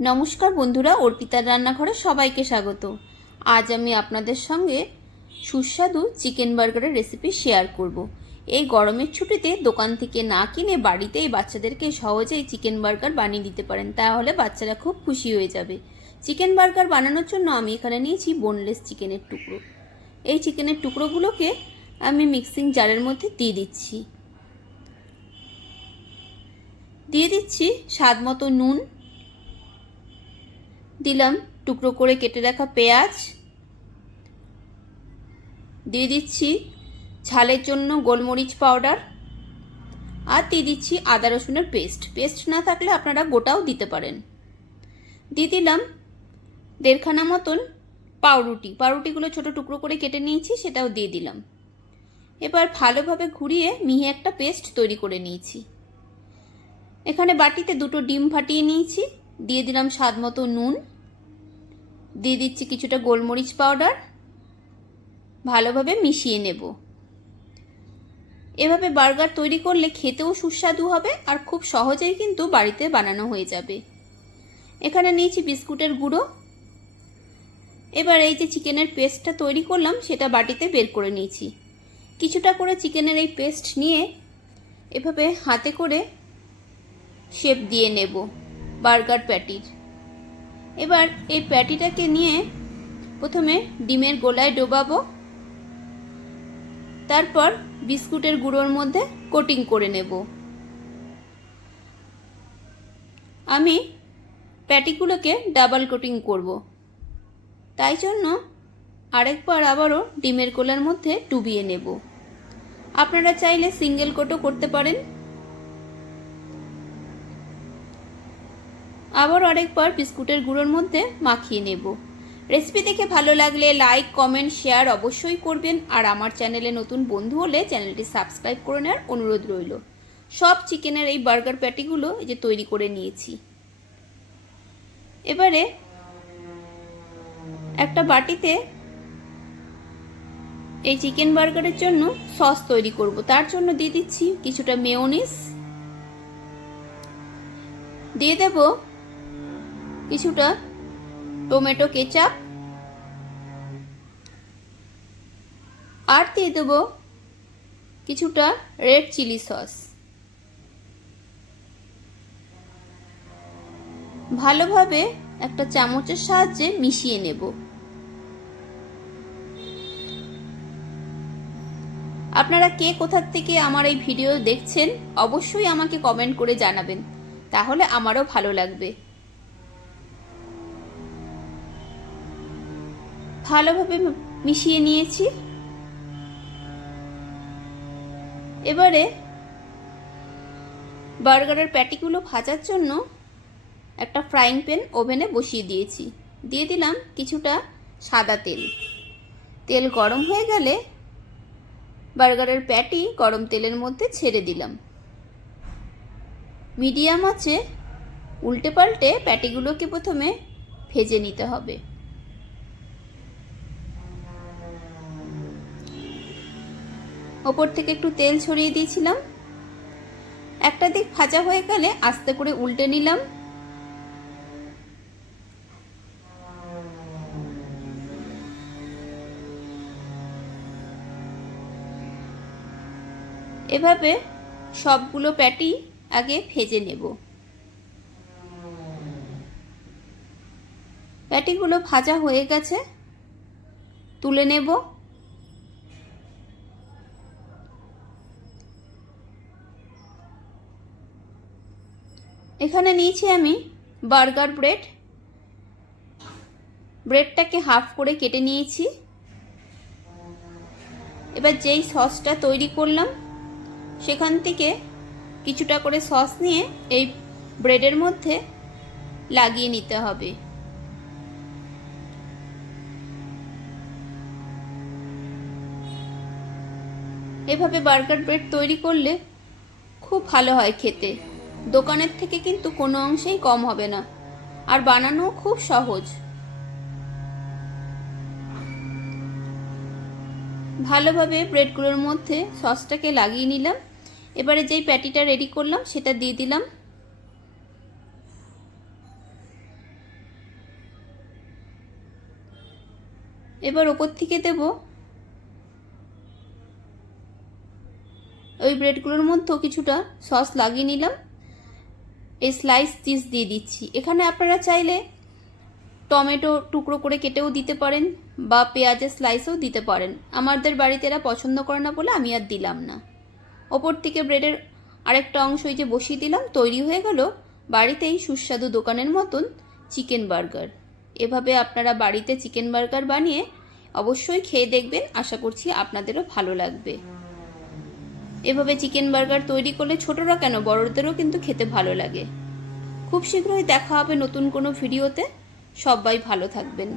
নমস্কার বন্ধুরা, অর্পিতার রান্নাঘরে সবাইকে স্বাগত। আজ আমি আপনাদের সঙ্গে সুস্বাদু চিকেন বার্গারের রেসিপি শেয়ার করব। এই গরমের ছুটিতে দোকান থেকে না কিনে বাড়িতেই বাচ্চাদেরকে সহজেই চিকেন বার্গার বানিয়ে দিতে পারেন, তাহলে বাচ্চারা খুব খুশি হয়ে যাবে। চিকেন বার্গার বানানোর জন্য আমি এখানে নিয়েছি বোনলেস চিকেনের টুকরো। এই চিকেনের টুকরোগুলোকে আমি মিক্সিং জারের মধ্যে দিয়ে দিচ্ছি স্বাদ মতো নুন, দিলাম টুকরো করে কেটে রাখা পেঁয়াজ, দিয়ে দিচ্ছি ঝালের জন্য গোলমরিচ পাউডার, আর দিয়ে দিচ্ছি আদা রসুনের পেস্ট না থাকলে আপনারা গোটাও দিতে পারেন। দিয়ে দিলাম দেড়খানা মতন পাউরুটিগুলো ছোট টুকরো করে কেটে নিয়েছি, সেটাও দিয়ে দিলাম। এবার ভালোভাবে ঘুরিয়ে মিহি একটা পেস্ট তৈরি করে নিয়েছি। এখানে বাটিতে দুটো ডিম ফাটিয়ে নিয়েছি, দিয়ে দিলাম স্বাদ মতো নুন, দিয়ে দিচ্ছি কিছুটা গোলমরিচ পাউডার, ভালোভাবে মিশিয়ে নেব। এভাবে বার্গার তৈরি করলে খেতেও সুস্বাদু হবে আর খুব সহজেই কিন্তু বাড়িতে বানানো হয়ে যাবে। এখানে নিয়েছি বিস্কুটের গুঁড়ো। এবার এই যে চিকেনের পেস্টটা তৈরি করলাম সেটা বাটিতে বের করে নিয়েছি। কিছুটা করে চিকেনের এই পেস্ট নিয়ে এভাবে হাতে করে শেপ দিয়ে নেব বার্গার প্যাটির। এবার এই প্যাটিটাকে নিয়ে প্রথমে ডিমের গোলায় ডোবাবো, তারপর বিস্কুটের গুঁড়োর মধ্যে কোটিং করে নেব। আমি প্যাটিগুলোকে ডাবল কোটিং করব, তাই জন্য আরেকবার আবারও ডিমের গোলার মধ্যে ডুবিয়ে নেব। আপনারা চাইলে সিঙ্গেল কোটও করতে পারেন। আবার আরেকবার বিস্কুটের গুঁড়োর মধ্যে মাখিয়ে নেব। রেসিপি দেখে ভালো লাগলে লাইক, কমেন্ট, শেয়ার অবশ্যই করবেন। আর আমার চ্যানেলে নতুন বন্ধু হলে চ্যানেলটি সাবস্ক্রাইব করে নেওয়ার অনুরোধ রইল। সব চিকেনের এই বার্গার প্যাটিগুলো এই যে তৈরি করে নিয়েছি। এবারে একটা বাটিতে এই চিকেন বার্গারের জন্য সস তৈরি করব। তার জন্য দিয়ে দিচ্ছি কিছুটা মেয়োনিজ, দিয়ে দেব কিছুটা টমেটো কেচাপ, আর দিয়ে দেব কিছুটা রেড চিলি সস। ভালোভাবে একটা চামচের সাহায্যে মিশিয়ে নেব। আপনারা কে কোথা থেকে আমার এই ভিডিও দেখছেন অবশ্যই আমাকে কমেন্ট করে জানাবেন, তাহলে আমারও ভালো লাগবে। ভালোভাবে মিশিয়ে নিয়েছি। এবারে বার্গারের প্যাটিগুলো ভাজার জন্য একটা ফ্রাইং প্যান ওভেনে বসিয়ে দিয়েছি। দিয়ে দিলাম কিছুটা সাদা তেল। তেল গরম হয়ে গেলে বার্গারের প্যাটি গরম তেলের মধ্যে ছেড়ে দিলাম। মিডিয়াম আঁচে উল্টে পাল্টে প্যাটিগুলোকে প্রথমে ভেজে নিতে হবে। ওপর থেকে একটু তেল ছড়িয়ে দিয়েছিলাম। একটা দিক ভাজা হয়ে গেলে আস্তে করে উল্টে নিলাম। এভাবে সবগুলো প্যাটি আগে ভেজে নেব। প্যাটিগুলো ভাজা হয়ে গেছে, তুলে নেব। এখানে নিয়েছি আমি বার্গার ব্রেডটাকে হাফ করে কেটে নিয়েছি। এবার যেই সসটা তৈরি করলাম সেখান থেকে কিছুটা করে সস নিয়ে এই ব্রেডের মধ্যে লাগিয়ে নিতে হবে। এভাবে বার্গার ব্রেড তৈরি করলে খুব ভালো হয় খেতে। দোকানের থেকে কিন্তু কোনো অংশেই কম হবে না, আর বানানো খুব সহজ। ভালোভাবে ব্রেডগুলোর মধ্যে সসটাকে লাগিয়ে নিলাম। এবারে যেই প্যাটিটা রেডি করলাম সেটা দিয়ে দিলাম। এবার ওপর থেকে দেব ওই ব্রেডগুলোর মধ্যেও কিছুটা সস লাগিয়ে নিলাম। এই স্লাইস চিজ দিয়ে দিচ্ছি। এখানে আপনারা চাইলে টমেটো টুকরো করে কেটেও দিতে পারেন বা পেঁয়াজের স্লাইসও দিতে পারেন। আমাদের বাড়িতে এরা পছন্দ করে না বলে আমি আর দিলাম না। ওপর থেকে ব্রেডের আরেকটা অংশ এই যে বসিয়ে দিলাম। তৈরি হয়ে গেল বাড়িতেই সুস্বাদু দোকানের মতন চিকেন বার্গার। এভাবে আপনারা বাড়িতে চিকেন বার্গার বানিয়ে অবশ্যই খেয়ে দেখবেন, আশা করছি আপনাদেরও ভালো লাগবে। এভাবে চিকেন বার্গার তৈরি করলে ছোটরা কেন বড়দেরও কিন্তু খেতে ভালো লাগে। খুব শীঘ্রই দেখা হবে নতুন কোনো ভিডিওতে। সবাই ভালো থাকবেন।